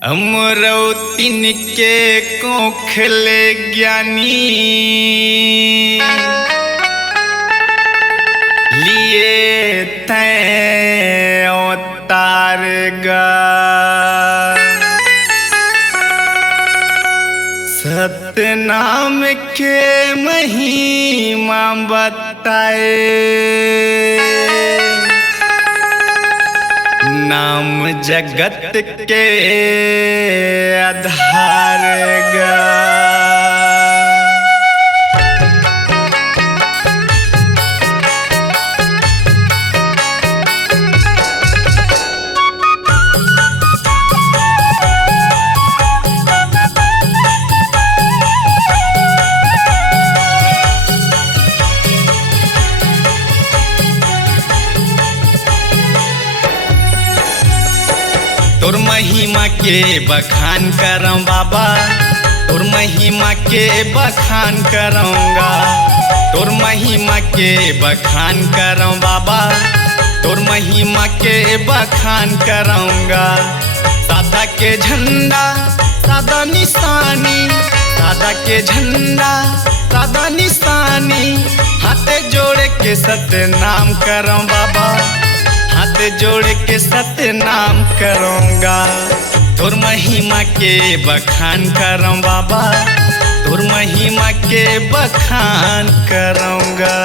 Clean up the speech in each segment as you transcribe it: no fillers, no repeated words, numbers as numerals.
अमरौतिन के कोखले ज्ञानी लिए तय अवतार गा सतनाम के महिमा बताए नाम जगत के आधार गा। तोर महिमा के बखान करऊं बाबा, तोर महिमा के बखान करूँगा, तोर महिमा के बखान करऊं बाबा, तोर महिमा के बखान करूँगा। सादा के झंडा सादा निशानी, सादा के झंडा सादा निशानी, हाथ जोड़ के सतनाम करऊं बाबा, हाथ जोड़ के सतनाम करूँगा। तोर महिमा के बखान करऊं बाबा, तोर महिमा के बखान करूँगा।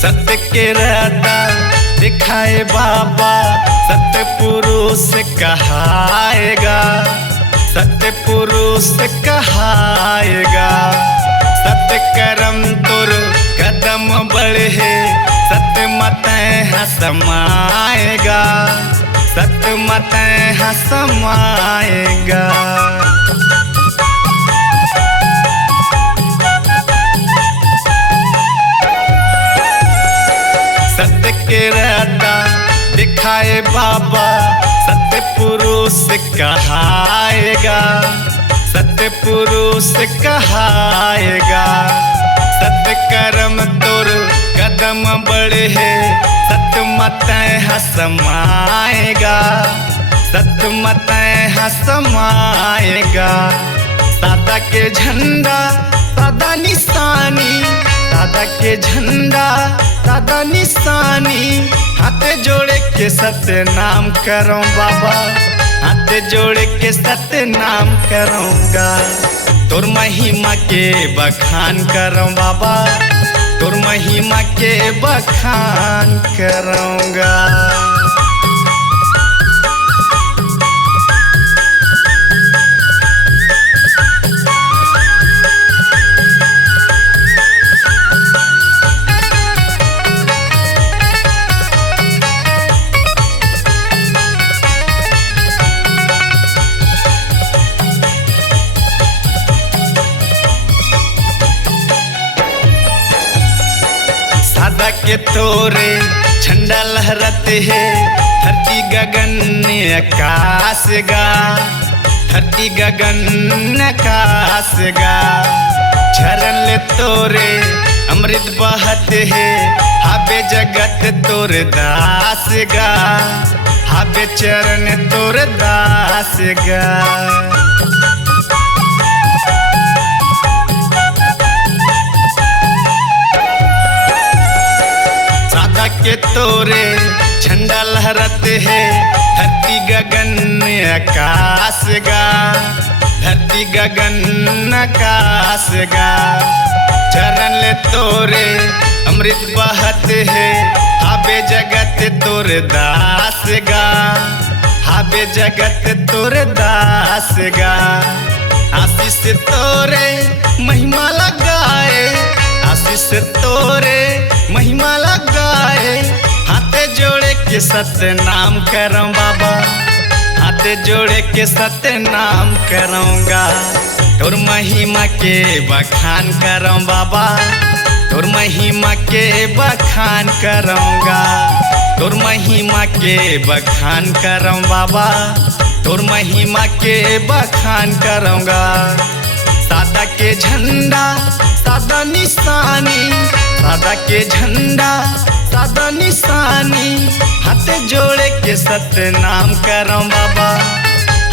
सत्य के रहता दिखाए बाबा, सत्य पुरुष कहाएगा, सत्य पुरुष कहाएगा। सत्य कर्म तुर कदम बढ़े, सत्य मत समाएगा, सत्य मत समाएगा। सत्य के रहता दिखाए बाबा, सत्य पुरुष कहाएगा, सत्य पुरुष कहाएगा। सत्य कर्म तुर कदम बढ़े, सत्य मत समाएगा, सत्य मत समाएगा। सादा के झंडा सादा निशानी, सादा के झंडा सादा निशानी, हाथ जोड़ के सतनाम करूं बाबा, हाथ जोड़ के सतनाम करूँगा। तोर महिमा के बखान करऊं बाबा, तोर महिमा के बखान करूँगा। सादा के तोरे झंडा लहराते है, धरती गगन आकाश गा, धरती गगन आकाश गा। झरन ले तोरे अमृत बहते है, हाबे जगत तोर दास गा, हाबे चरण तोर दास गा। के तोरे झंडा लहराते है, धरती गगन आकाश गा, धरती गगन आकाश गा। चरण ले तोरे अमृत बहते है, हाबे जगत तोर दास गा, हाबे जगत तोर दास गा। आशीष तोरे महिमा लगाए, आशीष तोरे महिमा लगाए, हाथ जोड़ के सतनाम करऊं बाबा, हाथ जोड़ के सतनाम करूँगा। तोर महिमा के बखान करम बाबा, तोर महिमा के बखान करूँगा, तोर महिमा के बखान करम बाबा, तोर महिमा के बखान करूँगा। सादा के झंडा सादा निशानी, सादा के झंडा सादा निशानी, हाथ जोड़े के सतनाम करम बाबा,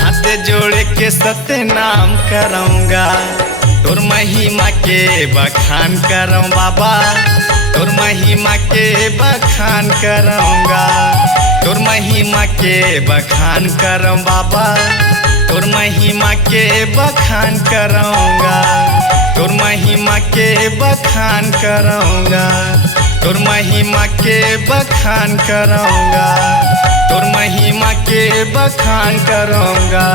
हाथ जोड़े के सतनाम करूँगा। तोर महिमा के बखान करम बाबा, तोर महिमा के बखान करूँगा, तोर महिमा के बखान करम बाबा, तोर महिमा के बखान करूँगा, तोर महिमा के बखान करूँगा, तोर महिमा के बखान करूँगा, तोर महिमा के बखान करूँगा,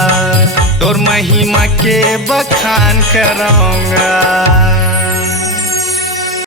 तोर महिमा के बखान करूँगा।